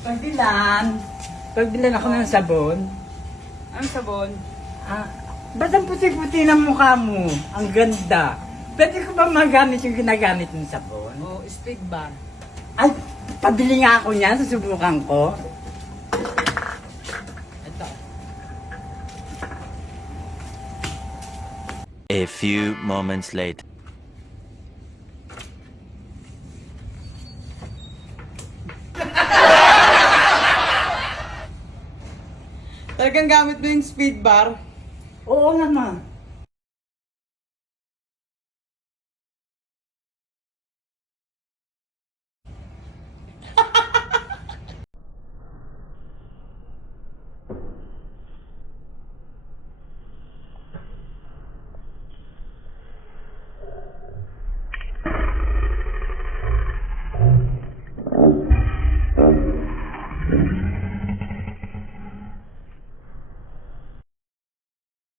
Pagbilan ako ng sabon. Anong sabon? Ba't ang puti-puti ng mukha mo? Ang ganda. Pwede ko ba magamit yung ginagamit ng sabon? O, speed bar. Ay, pabili nga ako niyan, susubukan ko. Ito. A few moments later. Talagang gamit mo yung speed bar? Oo naman.